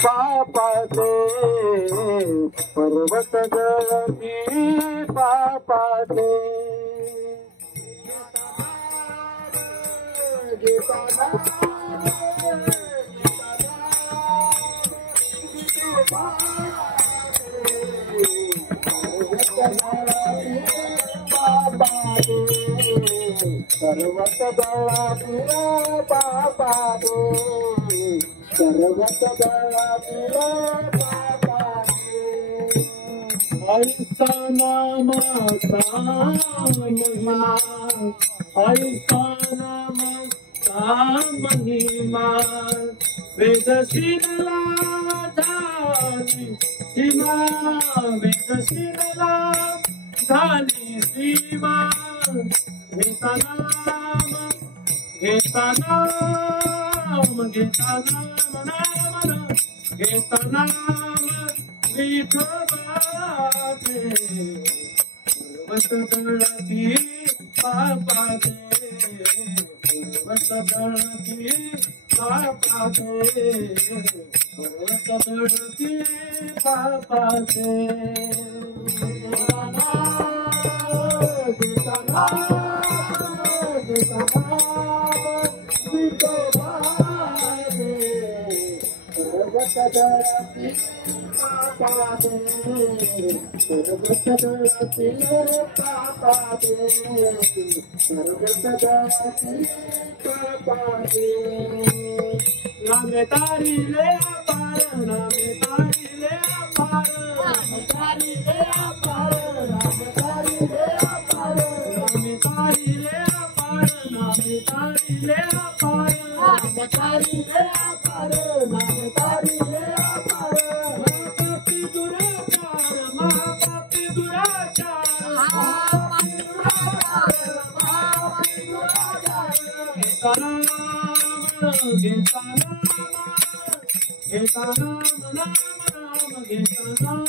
पापाचे पर्वत जळती पापाचे सर्वत दळापुरा पापाचे सर्वत दळापुरा पापाचे ऐसा नामाचा महिमा ऐसा नामाचा महिमा वेदशीला झाली सीमा वेदशीला झाली सीमा घेता नाम घेता नाम घेता नाम नाम घेता नाम विठोबाचे पर्वत दळती पापाचे पर्वत दळती पापाचे पर्वत दळती पापाचे नामे तारीले अपार नामे तारीले अपार नामे तारीले अपार नामे तारीले अपार नामे तारीले अपार नामे तारीले अपार नामे तारीले अपार नामे तारीले अपार महापापी दुराचार महापापी दुराचार महापापी दुराचार घेता नाम घेता नाम नाम नाम घेता नाम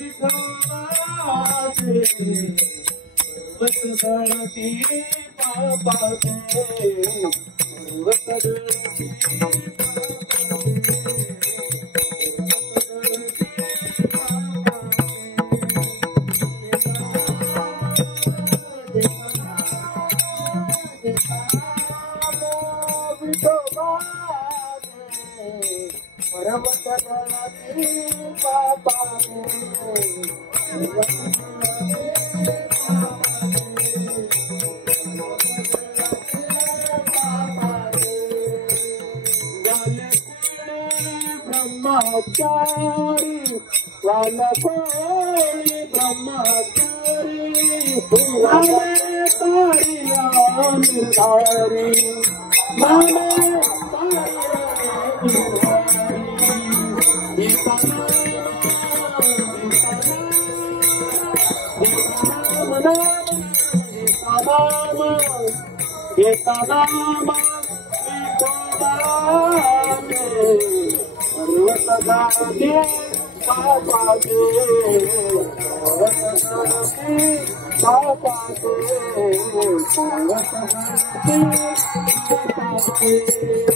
विठोबाचे पर्वत दळती पापाचे पर्वत दळती पर्वत दळती पापाचे ब्रह्मचारी वालकोळी ब्रह्मचारी वाले तारिया निर्धारी वाले घेता नाम पर्वत दळती पापाचे पर्वत दळती पापाचे पर्वत दळती पापाचे